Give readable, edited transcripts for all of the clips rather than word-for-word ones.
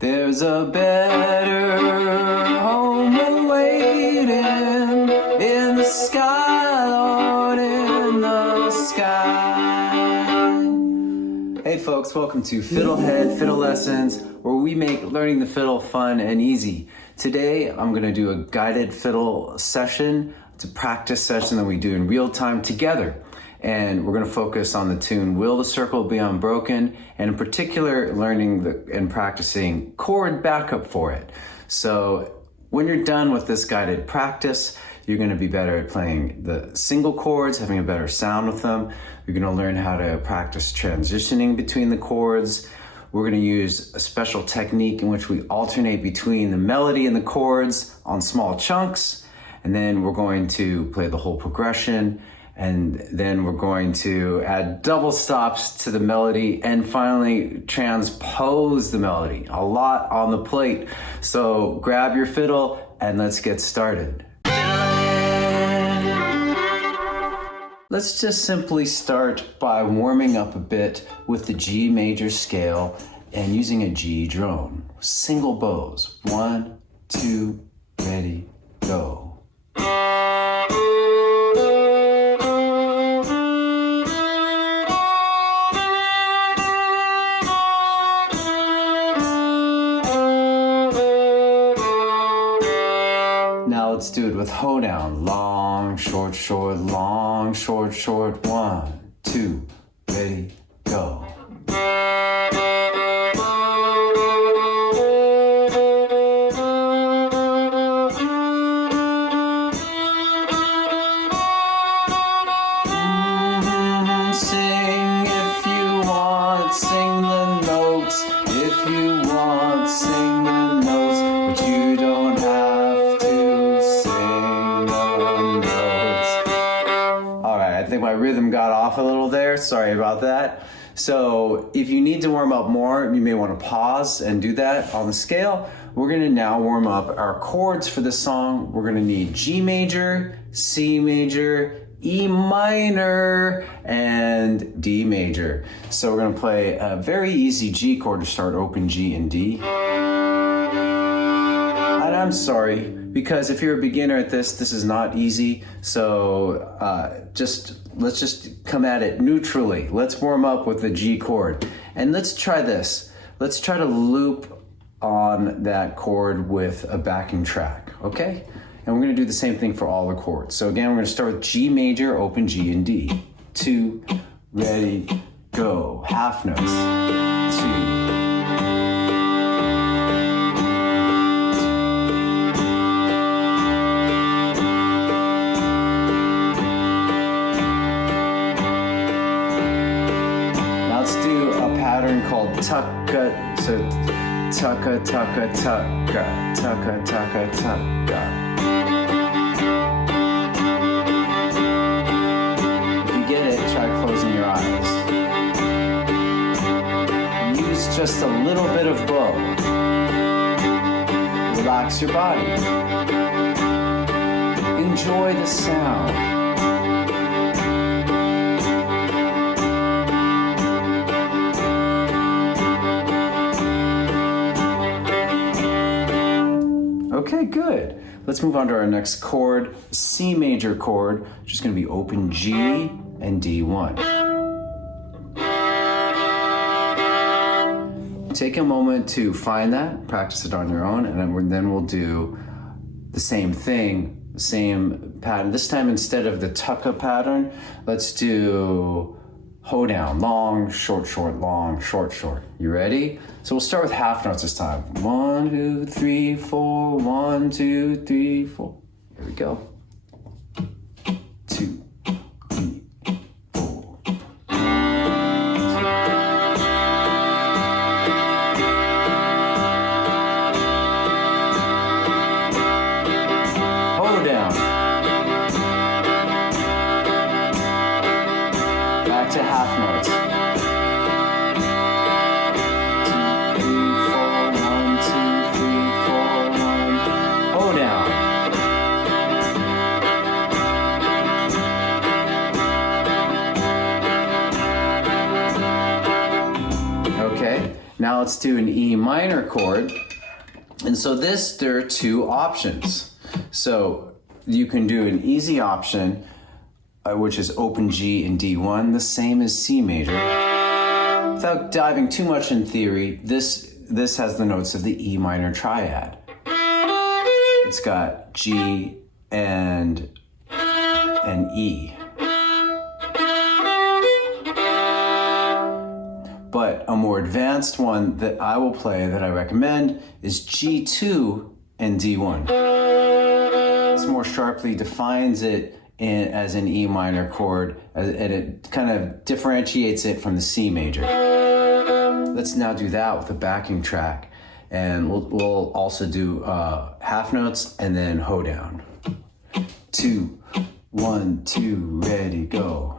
There's a better home awaiting in the sky, Lord, in the sky. Hey folks, welcome to FiddleHed Fiddle Lessons, where we make learning the fiddle fun and easy. Today, I'm gonna do a guided fiddle session. It's a practice session that we do in real time together. And we're going to focus on the tune Will the Circle Be Unbroken, and in particular learning and practicing chord backup for it. So when you're done with this guided practice, you're going to be better at playing the single chords, having a better sound with them. You're going to learn how to practice transitioning between the chords. We're going to use a special technique in which we alternate between the melody and the chords on small chunks, and then we're going to play the whole progression. And then we're going to add double stops to the melody and finally transpose the melody. A lot on the plate. So grab your fiddle and let's get started. Let's just simply start by warming up a bit with the G major scale and using a G drone. Single bows. 1, 2, ready, go. Now let's do it with hoedown. Long, short, short, long, short, short. 1, 2, ready, go. Sing if you want, sing the notes. If you want, sing the notes, but you don't have to sing the notes. All right, I think my rhythm got off a little there. Sorry about that. So if you need to warm up more, you may want to pause and do that on the scale. We're going to now warm up our chords for this song. We're going to need G major, C major, E minor, and D major. So we're going to play a very easy G chord to start, open G and D. And I'm sorry, because if you're a beginner at this is not easy. So let's just come at it neutrally. Let's warm up with the G chord. And let's try this. Let's try to loop on that chord with a backing track, okay? And we're going to do the same thing for all the chords. So again, we're going to start with G major, open G and D. 2, ready, go. Half notes. 2. Now let's do a pattern called tucka. So tucka, tucka, tucka, tucka, tucka, tucka. Closing your eyes. Use just a little bit of bow. Relax your body. Enjoy the sound. Okay, good. Let's move on to our next chord, C major chord, which is going to be open G and D1. Take a moment to find that, practice it on your own, and then we'll do the same thing, the same pattern. This time, instead of the tucka pattern, let's do hoedown, long, short, short, long, short, short. You ready? So we'll start with half notes this time. 1, 2, 3, 4, 1, 2, 3, 4. Here we go. 2. Back to half notes. 2, 3, 4, 1, 2, 3, 4, 1. Hold down. now let's do an E minor chord. And so there are two options. So you can do an easy option, which is open G and D1, the same as C major. Without diving too much in theory, this has the notes of the E minor triad. It's got G and E. But a more advanced one that I will play, that I recommend, is G2 and D1. This more sharply defines it as an E minor chord, and it kind of differentiates it from the C major. Let's now do that with a backing track, and we'll also do half notes and then hoedown. 2, 1, 2, ready, go.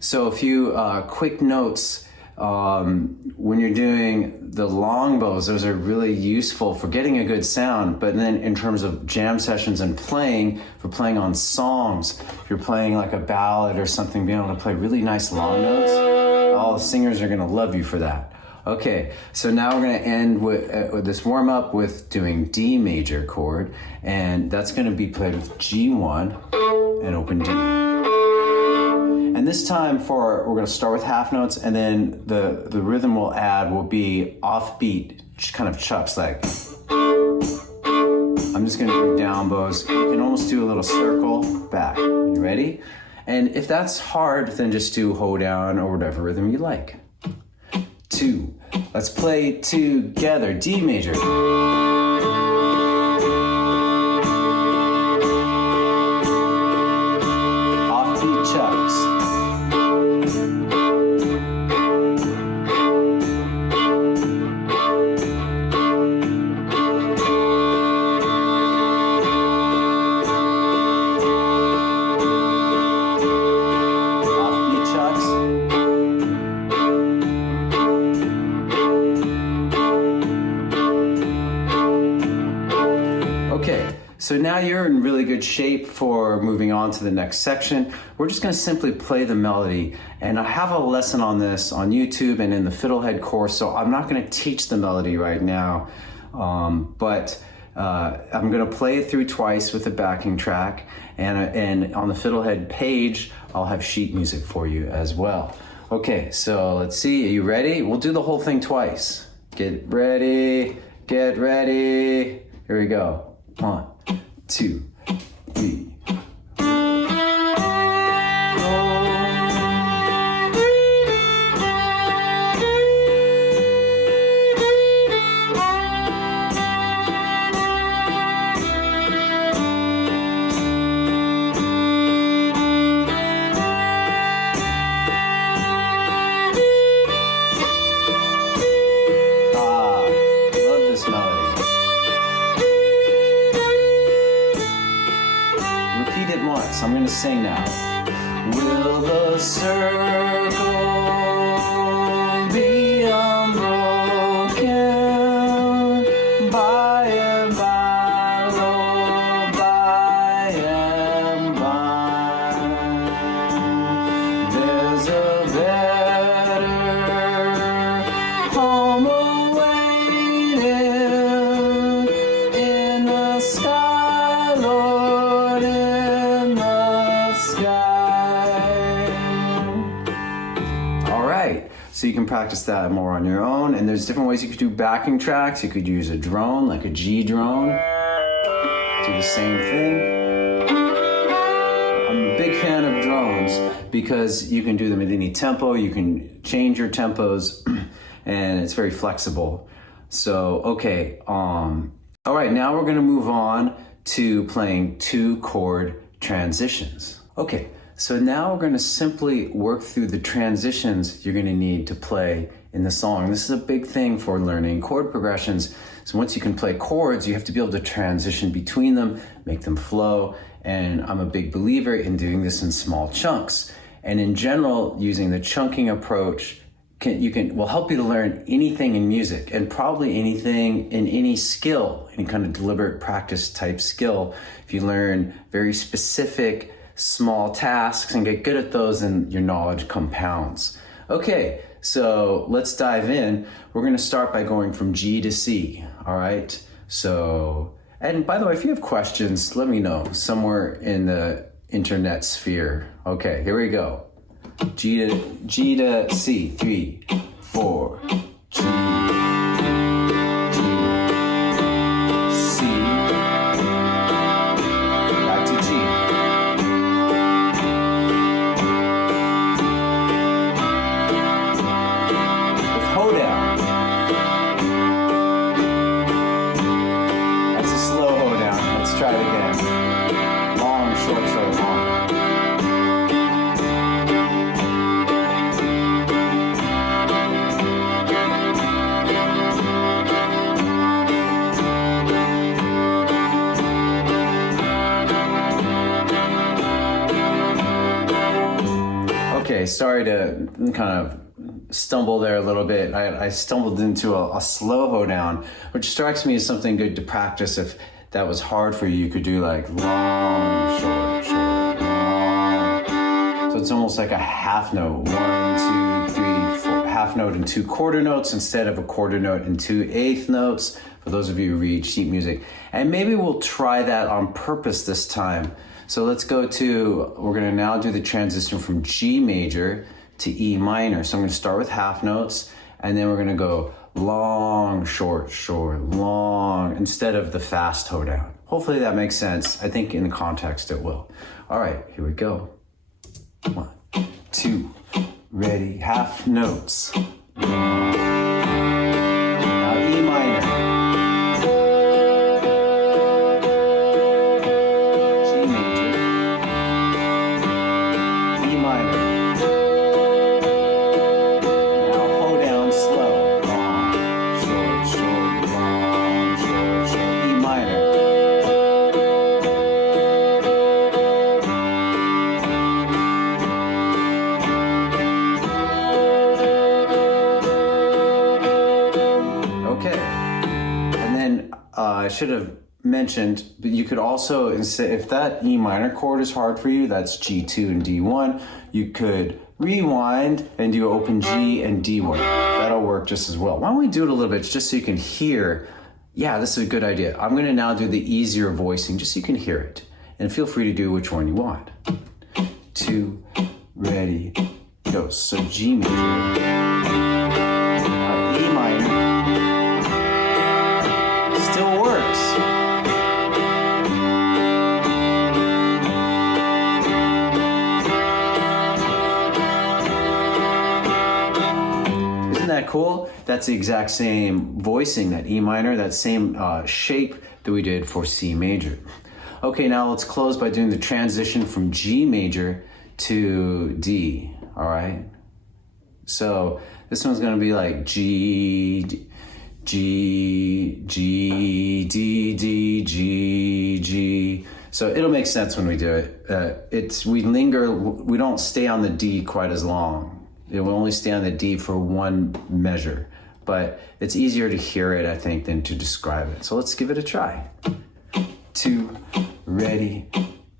So a few quick notes. When you're doing the long bows, those are really useful for getting a good sound, but then in terms of jam sessions and playing, for playing on songs, if you're playing like a ballad or something, being able to play really nice long notes, all the singers are gonna love you for that. Okay, so now we're gonna end with this warm up with doing D major chord, and that's gonna be played with G1 and open D. And this time we're going to start with half notes, and then the rhythm we'll add will be offbeat, kind of chucks, like. I'm just going to do down bows. You can almost do a little circle back. You ready? And if that's hard, then just do hoedown or whatever rhythm you like. 2. Let's play together. D major. Offbeat chucks. So now you're in really good shape for moving on to the next section. We're just going to simply play the melody, and I have a lesson on this on YouTube and in the FiddleHed course, so I'm not going to teach the melody right now, but I'm going to play it through twice with the backing track, and on the FiddleHed page I'll have sheet music for you as well. Okay, so let's see, are you ready? We'll do the whole thing twice. Get ready, get ready. Here we go. 1, 2, 3. I'm going to sing now. Will the circle be unbroken by and by, oh, by and by? There's a better home awaiting in the sky, Lord, in the sky. All right, so you can practice that more on your own, and there's different ways you could do backing tracks. You could use a drone, like a G drone, do the same thing. I'm a big fan of drones because you can do them at any tempo, you can change your tempos, and it's very flexible. So, okay, all right, now we're gonna move on to playing 2-chord transitions. Okay, So now we're going to simply work through the transitions you're going to need to play in the song. This is a big thing for learning chord progressions. So once you can play chords, you have to be able to transition between them, make them flow. And I'm a big believer in doing this in small chunks. And in general, using the chunking approach will help you to learn anything in music, and probably anything in any skill, any kind of deliberate practice type skill. If you learn very specific small tasks and get good at those, then your knowledge compounds. Okay, so let's dive in. We're going to start by going from G to C, all right? So, and by the way, if you have questions, let me know somewhere in the internet sphere. Okay, here we go. G to C, 3, 4, G, C, back to G. With hoedown. That's a slow hoedown. Let's try it again. Long, short, short, long. Okay, sorry to kind of stumble there a little bit. I stumbled into a slow hoedown, which strikes me as something good to practice. If that was hard for you, you could do like long, short, short, long. So it's almost like a half note. 1, 2, 3, 4, half note and 2 quarter notes instead of a quarter note and 2 eighth notes, for those of you who read sheet music. And maybe we'll try that on purpose this time. So let's go to, we're going to now do the transition from G major to E minor. So I'm going to start with half notes, and then we're going to go long, short, short, long, instead of the fast hoedown. Hopefully that makes sense. I think in the context it will. All right, here we go. 1, 2, ready, half notes. Now E minor. I should have mentioned, but you could also, if that E minor chord is hard for you, that's G2 and D1, you could rewind and do open G and D1. That'll work just as well. Why don't we do it a little bit just so you can hear, yeah, this is a good idea. I'm going to now do the easier voicing just so you can hear it. And feel free to do which one you want. 2, ready, go. So G major, E minor, still works. Isn't that cool? That's the exact same voicing, that E minor, that same shape that we did for C major. Okay, now let's close by doing the transition from G major to D, all right? So this one's gonna be like G, G, G, D, D, G, G. So it'll make sense when we do it. We don't stay on the D quite as long. It will only stay on the D for one measure, but it's easier to hear it, I think, than to describe it. So let's give it a try. 2, ready,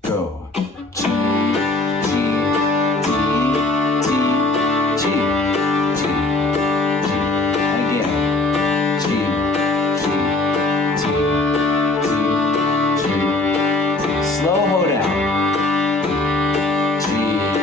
go. G, G, D, D, G, G, G. Again. G, G, D, D, G. Slow hoedown. G, G.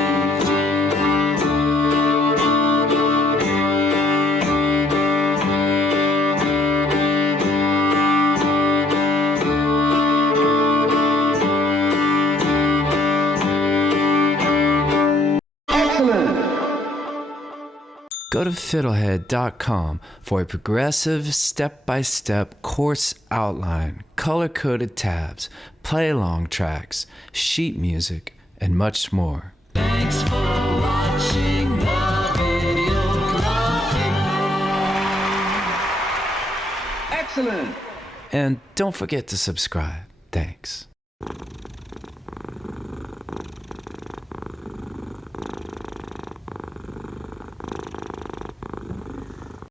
Go to FiddleHed.com for a progressive, step-by-step course outline, color-coded tabs, play-along tracks, sheet music, and much more. Excellent. And don't forget to subscribe. Thanks.